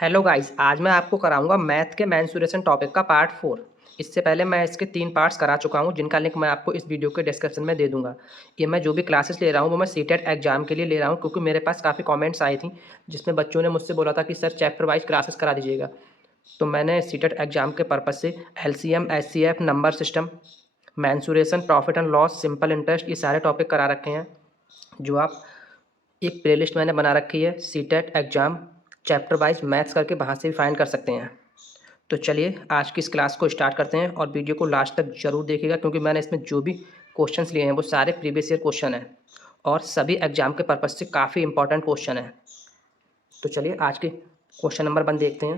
Hello guys, आज मैं आपको कराऊंगा मैथ के मेंसुरेशन टॉपिक का पार्ट 4। इससे पहले मैं इसके 3 पार्ट्स करा चुका हूं, जिनका लिंक मैं आपको इस वीडियो के डिस्क्रिप्शन में दे दूंगा। ये मैं जो भी क्लासेस ले रहा हूं वो मैं सीटेट एग्जाम के लिए ले रहा हूं, क्योंकि मेरे पास काफ़ी कमेंट्स आई थी जिसमें बच्चों ने मुझसे बोला था कि सर चैप्टर वाइज क्लासेस करा दीजिएगा। तो मैंने सीटेट एग्जाम के पर्पज़ से LCM, SCF, number system, mensuration, profit and loss, simple interest, ये सारे टॉपिक करा रखे हैं। जो आप एक प्लेलिस्ट मैंने बना रखी है CTET exam chapter wise maths करके, वहाँ से भी फाइंड कर सकते हैं। तो चलिए आज की इस क्लास को स्टार्ट करते हैं और वीडियो को लास्ट तक जरूर देखिएगा, क्योंकि मैंने इसमें जो भी क्वेश्चंस लिए हैं वो सारे प्रीवियस ईयर क्वेश्चन हैं और सभी एग्जाम के पर्पज़ से काफ़ी इंपॉर्टेंट क्वेश्चन है। तो चलिए आज के क्वेश्चन नंबर 1 देखते हैं।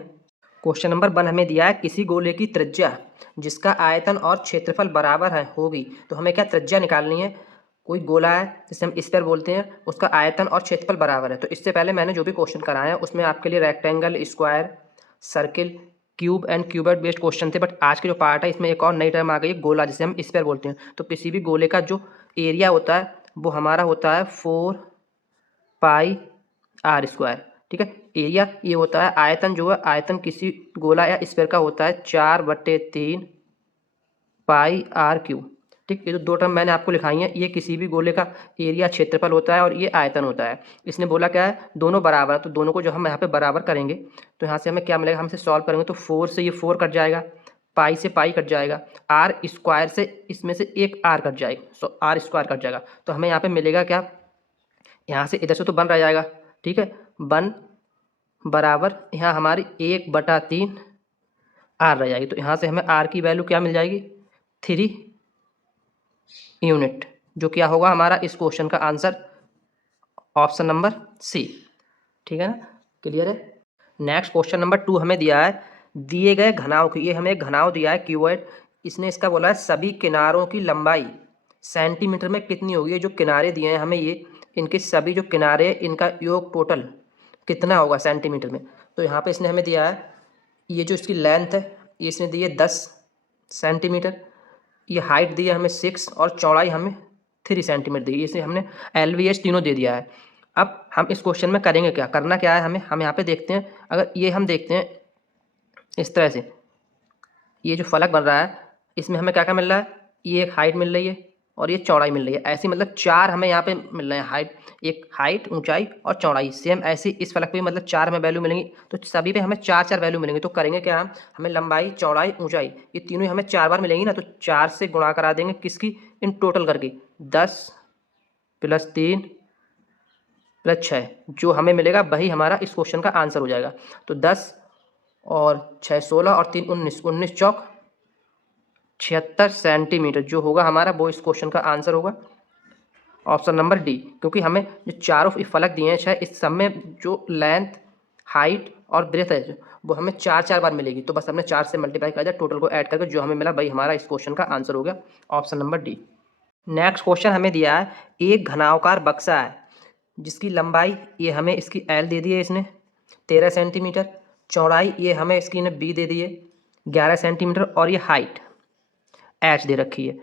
क्वेश्चन नंबर 1 हमें दिया है, किसी गोले की त्रिज्या जिसका आयतन और क्षेत्रफल बराबर है होगी। तो हमें क्या त्रिज्या निकालनी है। कोई गोला है जिसे हम स्फीयर बोलते हैं, उसका आयतन और क्षेत्रफल बराबर है। तो इससे पहले मैंने जो भी क्वेश्चन कराया है उसमें आपके लिए rectangle, square, circle, cube and cuboid based question थे। बट आज के जो पार्ट है इसमें एक और नई टर्म आ गई है, गोला, जिसे हम स्फीयर बोलते हैं। तो किसी भी गोले का जो एरिया होता है वो हमारा होता है 4πr²। ठीक है, एरिया ये होता है। आयतन जो है, आयतन किसी गोला या स्फीयर का होता है 4/3πr³। ठीक, ये जो दो टर्म मैंने आपको लिखाई हैं, ये किसी भी गोले का एरिया, क्षेत्रफल होता है और ये आयतन होता है। इसने बोला क्या है, दोनों बराबर है। तो दोनों को जो हम यहाँ पे बराबर करेंगे तो यहाँ से हमें क्या मिलेगा, हम इसे सॉल्व करेंगे तो 4 से ये 4 कट जाएगा, पाई से पाई कट जाएगा, आर स्क्वायर से इसमें से एक आर कट जाएगा, सो आर स्क्वायर कट जाएगा। तो हमें यहाँ पे मिलेगा क्या, यहाँ से इधर से तो 1 रह जाएगा। ठीक है, 1 बराबर यहाँ हमारी 1/3 आर रह जाएगी। तो यहाँ से हमें आर की वैल्यू क्या मिल जाएगी, 3 यूनिट, जो क्या होगा हमारा इस क्वेश्चन का आंसर, ऑप्शन नंबर सी। ठीक है ना, क्लियर है। नेक्स्ट क्वेश्चन नंबर 2 हमें दिया है, दिए गए घनाव की, ये हमें एक घनाव दिया है क्यूबॉइड। इसने इसका बोला है सभी किनारों की लंबाई सेंटीमीटर में कितनी होगी। ये जो किनारे दिए हैं हमें, ये इनके सभी जो किनारे हैं इनका योग टोटल कितना होगा सेंटीमीटर में। तो यहाँ पे इसने हमें दिया है, ये जो इसकी लेंथ है ये इसने दी है 10 सेंटीमीटर, ये हाइट दी है हमें 6 और चौड़ाई हमें 3 सेंटीमीटर दी है। इसे हमने LVH तीनों दे दिया है। अब हम इस क्वेश्चन में करेंगे क्या, करना क्या है हमें, हम यहाँ पे देखते हैं। अगर ये हम देखते हैं इस तरह से, ये जो फलक बन रहा है इसमें हमें क्या क्या मिल रहा है, ये एक हाइट मिल रही है और ये चौड़ाई मिल रही है। ऐसी मतलब 4 हमें यहाँ पे मिल रहे हैं, हाइट, एक हाइट, ऊंचाई और चौड़ाई। सेम ऐसी इस फलक पे मतलब 4 हमें वैल्यू मिलेंगी। तो सभी पे हमें 4 वैल्यू मिलेंगी। तो करेंगे क्या हम, हमें लंबाई, चौड़ाई, ऊंचाई, ये तीनों ही हमें 4 बार मिलेंगी ना। तो 4 से गुणा करा देंगे किसकी, इन टोटल करके, 10 + 3 + 6, जो हमें मिलेगा वही हमारा इस क्वेश्चन का आंसर हो जाएगा। तो 10 और 6 16 और 3 19, 19 चौक 76 सेंटीमीटर, जो होगा हमारा वो इस क्वेश्चन का आंसर होगा, ऑप्शन नंबर डी। क्योंकि हमें जो चारों फलक दिए हैं 6, इस सब में जो लेंथ, हाइट और ब्रेथ है वो हमें 4 बार मिलेगी। तो बस हमने 4 से मल्टीप्लाई कर दिया, टोटल को ऐड करके जो हमें मिला वही हमारा इस क्वेश्चन का आंसर हो गया, option number D. Next question हमें दिया है, एक घनावकार बक्सा है जिसकी लंबाई, ये हमें इसकी एल दे दी है इसने 13 सेंटीमीटर, चौड़ाई ये हमें इसकी ने बी दे दी है 11 सेंटीमीटर और ये हाइट एच दे रखी है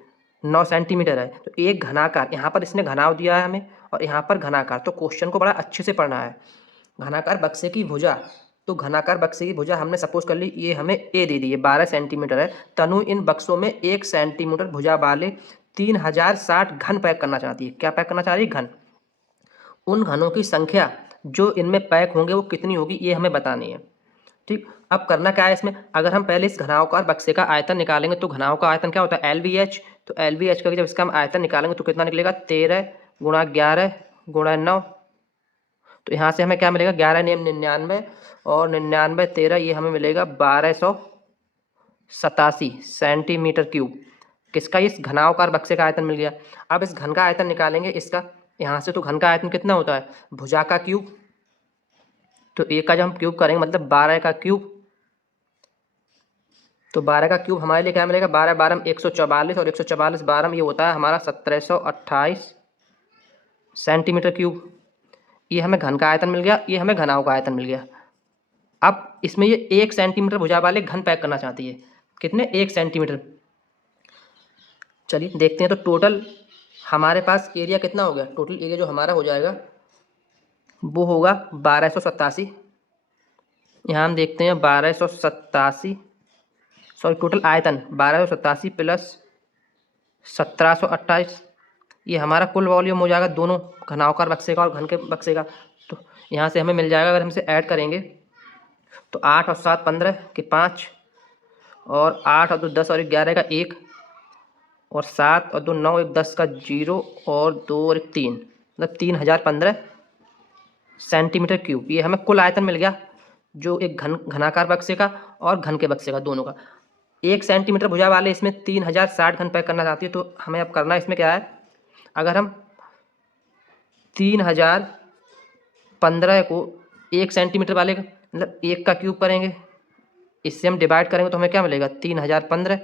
9 सेंटीमीटर है। तो एक घनाकार, यहाँ पर इसने घनाव दिया है हमें और यहाँ पर घनाकार। तो क्वेश्चन को बड़ा अच्छे से पढ़ना है। घनाकार बक्से की भुजा, तो घनाकार बक्से की भुजा हमने सपोज कर ली, ये हमें ए दे दी है 12 सेंटीमीटर है। तनु इन बक्सों में 1 सेंटीमीटर भुजा वाले 3060 घन पैक करना चाहती है। क्या पैक करना चाह रही है, घन। उन घनों की संख्या जो इनमें पैक होंगे वो कितनी होगी, ये हमें बतानी है। ठीक, अब करना क्या है इसमें, अगर हम पहले इस घनावकार बक्से का आयतन निकालेंगे तो घनाव का आयतन क्या होता है, LVH। तो LVH का जब इसका हम आयतन निकालेंगे तो कितना निकलेगा, 13 × 11 × 9। तो यहाँ से हमें क्या मिलेगा, 11 नेम 99 और 99 13, ये हमें मिलेगा 1287 सेंटीमीटर क्यूब। किसका, इस घनावकार बक्से का आयतन मिल गया। अब इस घन का आयतन निकालेंगे इसका, यहाँ से तो घन का आयतन कितना होता है, भुजा का क्यूब। तो एक का जब हम क्यूब करेंगे मतलब 12 का क्यूब, तो 12 का क्यूब हमारे लिए क्या मिलेगा, 12 12 144 और 144 12 ये होता है हमारा 1728 सेंटीमीटर क्यूब। ये हमें घन का आयतन मिल गया, ये हमें घनाव का आयतन मिल गया। अब इसमें ये 1 सेंटीमीटर भुजा वाले घन पैक करना चाहती है, कितने, 1 सेंटीमीटर। चलिए देखते हैं। तो टोटल हमारे पास एरिया कितना हो गया, टोटल एरिया जो हमारा हो जाएगा वो होगा 1287 यहाँ हम देखते हैं 1287, सॉरी टोटल आयतन 1287 प्लस 1728, ये हमारा कुल वॉल्यूम हो जाएगा दोनों घनावकार बक्से का और घन के बक्से का। तो यहाँ से हमें मिल जाएगा, अगर हम इसे ऐड करेंगे तो 8 और 7 15 के 5, और 8 और 2 10 और 11 का 1, और 7 और 2 9 1 10 का 0, और 2 और 1 3, मतलब 3015 सेंटीमीटर क्यूब। ये हमें कुल आयतन मिल गया, जो एक घनाकार बक्से का और घन के बक्से का दोनों का। 1 सेंटीमीटर भुजा वाले इसमें 3060 घन पैक करना चाहती है, तो हमें अब करना इसमें क्या है, अगर हम 3015 को 1 सेंटीमीटर वाले का मतलब 1 का क्यूब करेंगे, इससे हम डिवाइड करेंगे तो हमें क्या मिलेगा 3015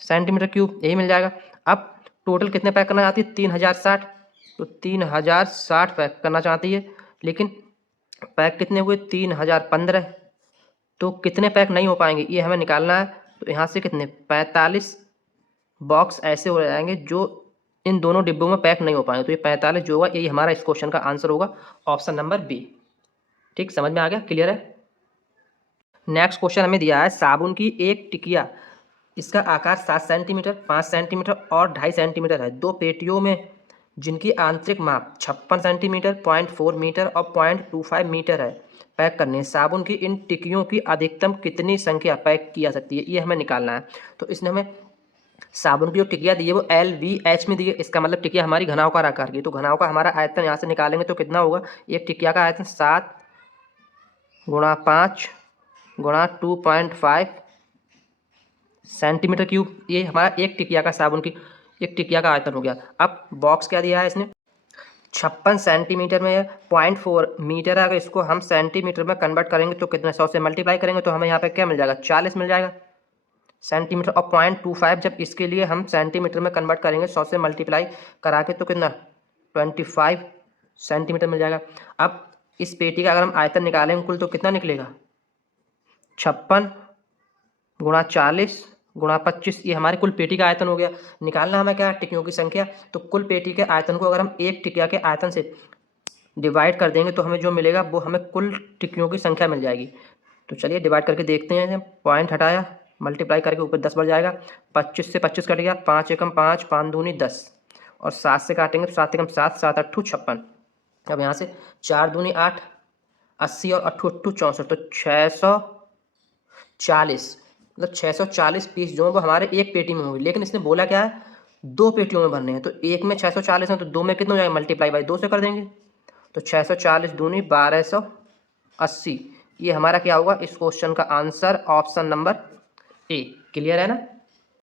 सेंटीमीटर क्यूब, यही मिल जाएगा। अब टोटल कितने पैक करना चाहती है 3060, तो 3060 पैक करना चाहती है, लेकिन पैक कितने हुए 3015, तो कितने पैक नहीं हो पाएंगे ये हमें निकालना है। तो यहाँ से कितने 45 बॉक्स ऐसे हो जाएंगे जो इन दोनों डिब्बों में पैक नहीं हो पाएंगे, तो ये 45 जो होगा यही हमारा इस क्वेश्चन का आंसर होगा, ऑप्शन नंबर बी। ठीक, समझ में आ गया, क्लियर है। नेक्स्ट क्वेश्चन हमें दिया है साबुन की एक टिकिया, इसका आकार 7 सेंटीमीटर 5 सेंटीमीटर और 2.5 सेंटीमीटर है, दो पेटियों में जिनकी आंतरिक माप 56 सेंटीमीटर 0.4 मीटर और 0.25 मीटर है पैक करने हैं। साबुन की इन टिकियों की अधिकतम कितनी संख्या पैक की जा सकती है, ये हमें निकालना है। तो इसने हमें साबुन की जो टिकिया दी है वो LVH में दी है, इसका मतलब टिकिया हमारी घनावकार आकार की, तो घनाव का हमारा आयतन यहाँ से निकालेंगे तो कितना होगा, एक टिकिया का आयतन 7 गुणा 5 गुणा 2.5 सेंटीमीटर क्यूब, ये हमारा एक टिकिया का साबुन की एक टिकिया का आयतन हो गया। अब बॉक्स क्या दिया है इसने 56 सेंटीमीटर में 0.4 मीटर है, अगर इसको हम सेंटीमीटर में कन्वर्ट करेंगे तो कितना 100 से मल्टीप्लाई करेंगे तो हमें यहाँ पे क्या मिल जाएगा 40 मिल जाएगा सेंटीमीटर, और 0.25 जब इसके लिए हम सेंटीमीटर में कन्वर्ट करेंगे 100 से मल्टीप्लाई करा के तो कितना 25 सेंटीमीटर मिल जाएगा। अब इस पेटी का अगर हम आयतन निकालेंगे कुल तो कितना निकलेगा 56 गुणा 40 गुणा 25, ये हमारे कुल पेटी का आयतन हो गया। निकालना हमें क्या टिकियों की संख्या, तो कुल पेटी के आयतन को अगर हम एक टिकिया के आयतन से डिवाइड कर देंगे तो हमें जो मिलेगा वो हमें कुल टिकियों की संख्या मिल जाएगी। तो चलिए डिवाइड करके देखते हैं, पॉइंट हटाया मल्टीप्लाई करके ऊपर 10 बढ़ जाएगा, 25 से 25 कट गया, 5 एकम 5 5 दूनी 10, और 7 से काटेंगे तो 7 एकम 7 7 अट्ठू 56। अब यहाँ से 4 दूनी 8 80 और अट्ठू अट्ठू 64, तो 640, मतलब 640 पीस जो है वो हमारे एक पेटी में होंगे, लेकिन इसने बोला क्या है 2 पेटियों में भरने हैं, तो एक में 640 है तो 2 में कितने हो जाएगा मल्टीप्लाई बाई 2 से कर देंगे, तो 640 दूनी 1280, ये हमारा क्या होगा इस क्वेश्चन का answer, option number A. Clear है ना।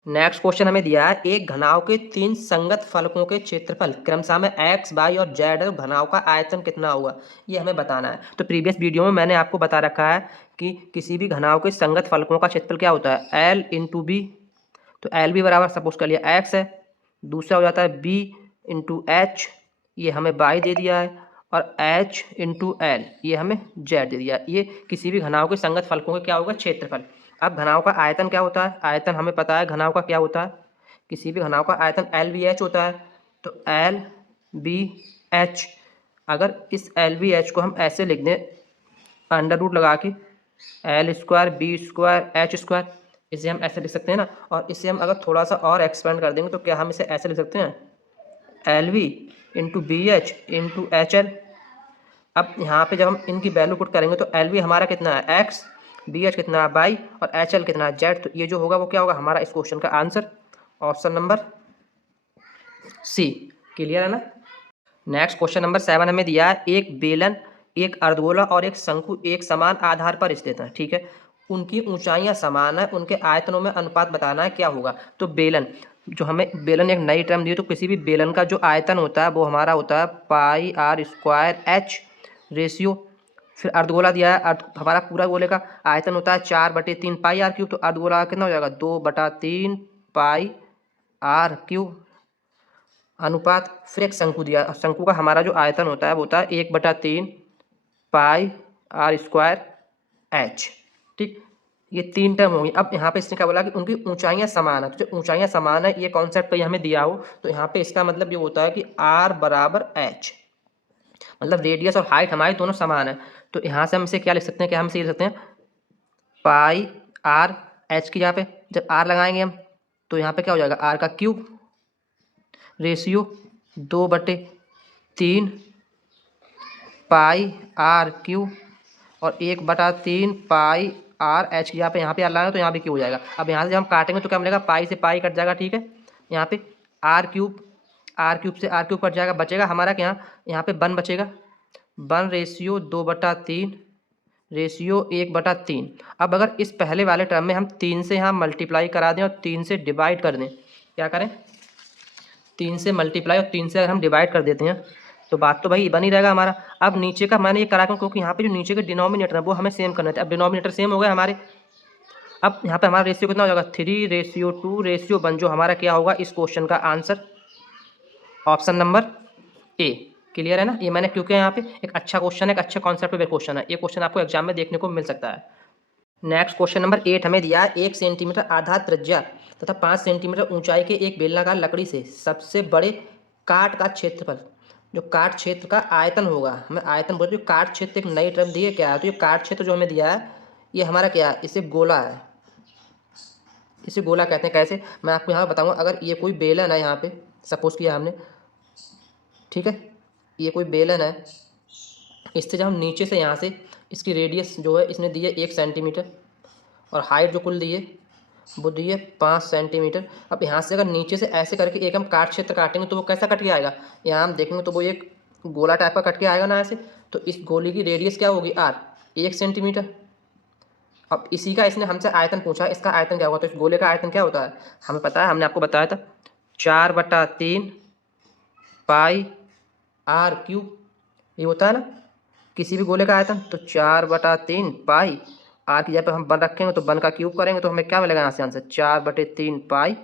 नेक्स्ट क्वेश्चन हमें दिया है एक घनाव के 3 संगत फलकों के क्षेत्रफल क्रमशः में x, y और z, घनाव का आयतन कितना होगा ये हमें बताना है। तो प्रीवियस वीडियो में मैंने आपको बता रखा है कि किसी भी घनाव के संगत फलकों का क्षेत्रफल क्या होता है L इंटू बी, तो एल बी बराबर सपोज कर लिया x है, दूसरा हो जाता है b इंटू एच, ये हमें y दे दिया है, और h इंटू एल ये हमें z दे दिया। ये किसी भी घनाव के संगत फलकों का क्या होगा क्षेत्रफल। अब घनाव का आयतन क्या होता है, आयतन हमें पता है घनाव का क्या होता है, किसी भी घनाव का आयतन LVH होता है, तो LVH, अगर इस LVH को हम ऐसे लिख दें अंडर रूट लगा के L square B square H square, इसे हम ऐसे लिख सकते हैं ना, और इसे हम अगर थोड़ा सा और एक्सपेंड कर देंगे तो क्या हम इसे ऐसे लिख सकते हैं LV into BH into HL। अब यहाँ पे जब हम इनकी वैल्यू पुट करेंगे तो LV हमारा कितना है x, BH कितना है y और HL कितना है z, तो ये जो होगा वो क्या होगा हमारा इस क्वेश्चन का answer, option number C. Clear है ना। नेक्स्ट क्वेश्चन नंबर 7 हमें दिया है एक बेलन, एक अर्धगोला और एक शंकु एक समान आधार पर स्थित है, ठीक है, उनकी ऊंचाइयां समान है, उनके आयतनों में अनुपात बताना है क्या होगा। तो बेलन, जो हमें बेलन एक नई टर्म दी है, तो किसी भी बेलन का जो आयतन होता है वो हमारा होता है पाई आर स्क्वायर एच रेशियो। फिर अर्धगोला दिया है, हमारा पूरा गोले का आयतन होता है 4/3 पाई आर क्यूब, तो अर्धगोला कितना हो जाएगा 2/3 पाई आर क्यूब अनुपात। फिर एक शंकु दिया, शंकु का हमारा जो आयतन होता है वो होता है 1/3 पाई आर स्क्वायर एच, ठीक, ये 3 टर्म होंगी। अब यहाँ पे इसने क्या बोला कि उनकी ऊंचाइयां समान है, तो जो ऊंचाइयां समान है ये कॉन्सेप्ट कहीं हमें दिया हो तो यहाँ पे इसका मतलब ये होता है कि आर बराबर एच, मतलब रेडियस और हाइट हमारी दोनों समान है, तो यहाँ से हम इसे क्या लिख सकते हैं, क्या हम इसे लिख सकते हैं पाई आर एच की जगह पे जब आर लगाएंगे हम तो यहाँ पे क्या हो जाएगा आर का cube ratio 2/3 pi R cube और 1/3 पाई आर एच की जगह पे यहाँ पे आर लगाएंगे तो यहाँ पे क्यूब हो जाएगा। अब यहाँ से जब हम काटेंगे तो क्या मिलेगा, पाई से पाई कट जाएगा, ठीक है। यहाँ पे आर क्यूब से आर क्यूब कट जाएगा, बचेगा हमारा क्या यहाँ पे 1 बचेगा, 1 रेशियो 2/3 रेशियो 1/3। अब अगर इस पहले वाले टर्म में हम 3 से यहाँ मल्टीप्लाई करा दें और 3 से डिवाइड कर दें, क्या करें 3 से मल्टीप्लाई और 3 से अगर हम डिवाइड कर देते हैं तो बात तो भाई बन ही रहेगा हमारा। अब नीचे का मैंने ये करा क्योंकि यहाँ पे जो नीचे के डिनोमिनेटर है वो हमें सेम करना था। अब डिनोमिनेटर सेम हो गए हमारे। अब यहाँ पे हमारा रेशियो कितना हो जाएगा 3:2:1 जो हमारा क्या होगा इस क्वेश्चन का answer option number A. Clear है ना। ये मैंने क्योंकि यहाँ पे एक अच्छा क्वेश्चन है, एक अच्छे कॉन्सेप्ट पे क्वेश्चन है, ये क्वेश्चन आपको एग्जाम में देखने को मिल सकता है। नेक्स्ट क्वेश्चन नंबर 8 हमें दिया है 1 सेंटीमीटर आधार त्रिज्या तथा 5 सेंटीमीटर ऊंचाई के एक बेलनाकार लकड़ी से सबसे बड़े काट का क्षेत्रफल, जो काट क्षेत्र का आयतन होगा, हमें आयतन बोलते हैं। काट क्षेत्र एक नई टर्म दी है क्या है, तो ये काट क्षेत्र जो हमें दिया है ये हमारा क्या है, इसे गोला है, इसे गोला कहते हैं। कैसे मैं आपको यहाँ बताऊँगा। अगर ये कोई बेलन है, यहाँ पे सपोज किया हमने, ठीक है, ये कोई बेलन है, इससे जब हम नीचे से यहाँ से इसकी रेडियस जो है इसने दी है 1 सेंटीमीटर और हाइट जो कुल दी है वो दी है 5 सेंटीमीटर। अब यहाँ से अगर नीचे से ऐसे करके एक हम काट क्षेत्र काटेंगे तो वो कैसा कट के आएगा, यहाँ हम देखेंगे तो वो एक गोला टाइप का कट के आएगा ना ऐसे। तो इस गोली की रेडियस क्या होगी आर 1 सेंटीमीटर। अब इसी का इसने हमसे आयतन पूछा, इसका आयतन क्या होगा, तो इस गोले का आयतन क्या होता है हमें पता है, हमने आपको बताया था 4/3 पाई आर क्यूब, ये होता है ना किसी भी गोले का आयतन। तो 4/3 पाई आर की जगह पर हम 1 रखेंगे तो 1 का क्यूब करेंगे तो हमें क्या मिलेगा यहाँ से आंसर 4/3 पाई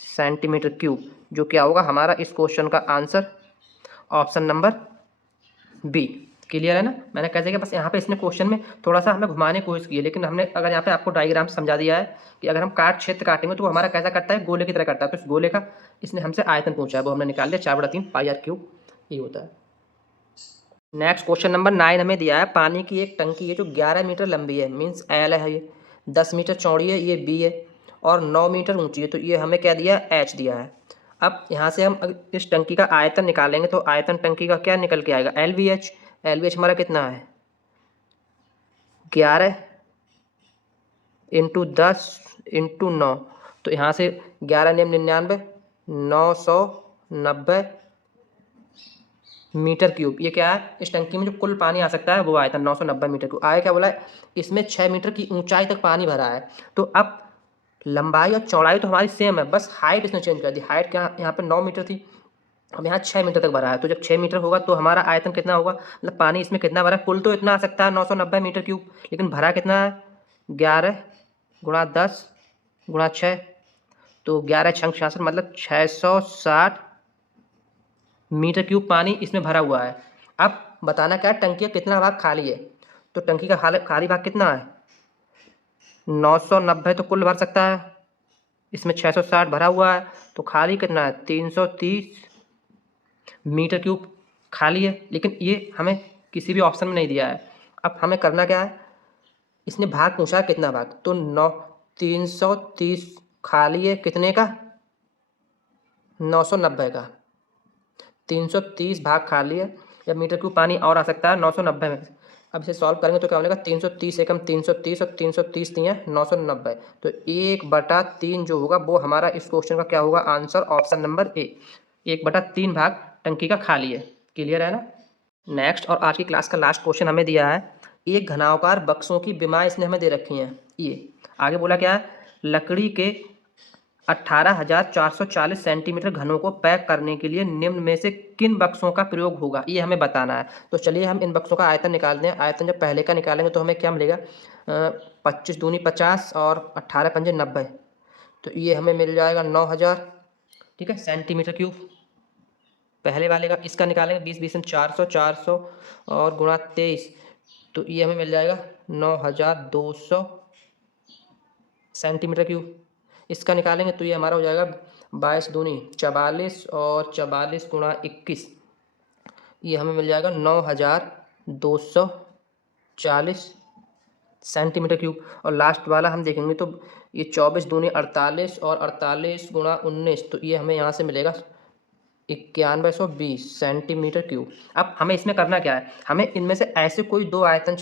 सेंटीमीटर क्यूब, जो क्या होगा हमारा इस क्वेश्चन का answer option number B. Clear है ना। मैंने कैसे किया, बस यहाँ पे इसने क्वेश्चन में थोड़ा सा हमें घुमाने की कोशिश की है, लेकिन हमने अगर यहाँ पे आपको डायग्राम समझा दिया है कि अगर हम काट क्षेत्र काटेंगे तो वो हमारा कैसा करता है, गोले की तरह करता है। तो इस गोले का इसने हमसे आयतन पूछा है, वो हमने निकाल लिया 4/3 पाई आर क्यूब, ये होता है। नेक्स्ट क्वेश्चन नंबर 9 हमें दिया है पानी की एक टंकी है जो 11 मीटर लंबी है, मीन्स एल है, ये 10 मीटर चौड़ी है, ये बी है, और 9 मीटर ऊंची है, तो ये हमें क्या दिया है एच दिया है। अब यहाँ से हम इस टंकी का आयतन निकालेंगे तो आयतन टंकी का क्या निकल के आएगा L V H. L V H हमारा कितना है 11 × 10 × 9, तो यहाँ से 11 9 99 990 मीटर क्यूब, ये क्या है इस टंकी में जो कुल पानी आ सकता है वो आया था 990 मीटर क्यूब। आया क्या बोला है, इसमें 6 मीटर की ऊंचाई तक पानी भरा है। तो अब लंबाई और चौड़ाई तो हमारी सेम है, बस हाइट इसने चेंज कर दी। हाइट क्या यहाँ पे 9 मीटर थी, अब यहाँ 6 मीटर तक भरा है। तो जब 6 मीटर होगा तो हमारा आयतन कितना होगा, मतलब पानी इसमें कितना भरा है, कुल तो इतना आ सकता है 990 मीटर क्यूब, लेकिन भरा कितना है 11 × 10 × 6, तो 11 × 66 मतलब 660 मीटर क्यूब पानी इसमें भरा हुआ है। अब बताना क्या है टंकी का कितना भाग खाली है, तो टंकी का खाली भाग कितना है 990, तो कुल भर सकता है, इसमें 660 भरा हुआ है, तो खाली कितना है 330 मीटर क्यूब खाली है। लेकिन ये हमें किसी भी ऑप्शन में नहीं दिया है। अब हमें करना क्या है, इसने भाग पूछा है कितना भाग, तो 330 खाली है कितने का 990 का, 330 भाग खाली है, जब मीटर क्यूब पानी और आ सकता है 990 में। अब इसे सॉल्व करेंगे तो क्या बनेगा 330 एकम 330 और 330 दिए 990, तो 1/3 जो होगा वो हमारा इस क्वेश्चन का क्या होगा आंसर ऑप्शन नंबर ए। 1/3 भाग टंकी का खाली है। क्लियर है ना। नेक्स्ट और आज की क्लास का लास्ट क्वेश्चन हमें दिया है एक घनावकार बक्सों की बिमाएँ इसने हमें दे रखी हैं। ये आगे बोला क्या है, लकड़ी के 18,440 सेंटीमीटर घनों को पैक करने के लिए निम्न में से किन बक्सों का प्रयोग होगा, ये हमें बताना है। तो चलिए हम इन बक्सों का आयतन निकालते हैं। आयतन जब पहले का निकालेंगे तो हमें क्या मिलेगा 25 दूनी 50 और 18 पंजे 90, तो ये हमें मिल जाएगा 9000, ठीक है, सेंटीमीटर क्यूब। पहले वाले का इसका निकालेंगे 20 20 400 400 और गुणा 23, तो ये हमें मिल जाएगा 9200 सेंटीमीटर क्यूब। इसका निकालेंगे तो ये हमारा हो जाएगा 22 दूनी 44 और 44 × 21, ये हमें मिल जाएगा 9200 40 सेंटीमीटर क्यूब। और लास्ट वाला हम देखेंगे तो ये 24 दूनी 48 और 48 गुणा 19, तो ये हमें यहाँ से मिलेगा 9120 सेंटीमीटर क्यूब। अब हमें इसमें करना क्या है, हमें इनमें से ऐसे कोई दो आयतन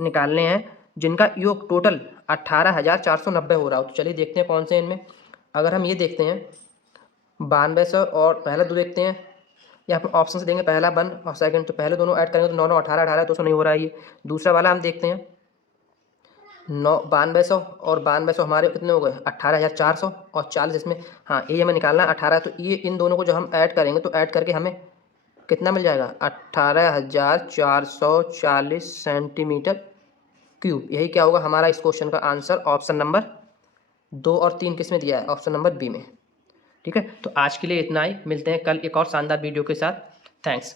निकालने हैं जिनका योग टोटल 18,490 हो रहा हो। तो चलिए देखते हैं कौन से इनमें। अगर हम ये देखते हैं 9200 और पहले दो देखते हैं, या हम ऑप्शन से देंगे पहला 1 और सेकंड, तो पहले दोनों ऐड करेंगे तो 9 9 18 18 200 नहीं हो रहा है ये। दूसरा वाला हम देखते हैं 9200 और 9200 हमारे कितने हो गए 18,400 और 40 इसमें, हाँ ये हमें निकालना है 18। तो ये इन दोनों को जो हम ऐड करेंगे तो ऐड करके हमें कितना मिल जाएगा 18,440 सेंटीमीटर क्यूब। यही क्या होगा हमारा इस क्वेश्चन का आंसर, ऑप्शन नंबर 2 और 3 किस में दिया है, ऑप्शन नंबर बी में। ठीक है, तो आज के लिए इतना ही, मिलते हैं कल एक और शानदार वीडियो के साथ। थैंक्स।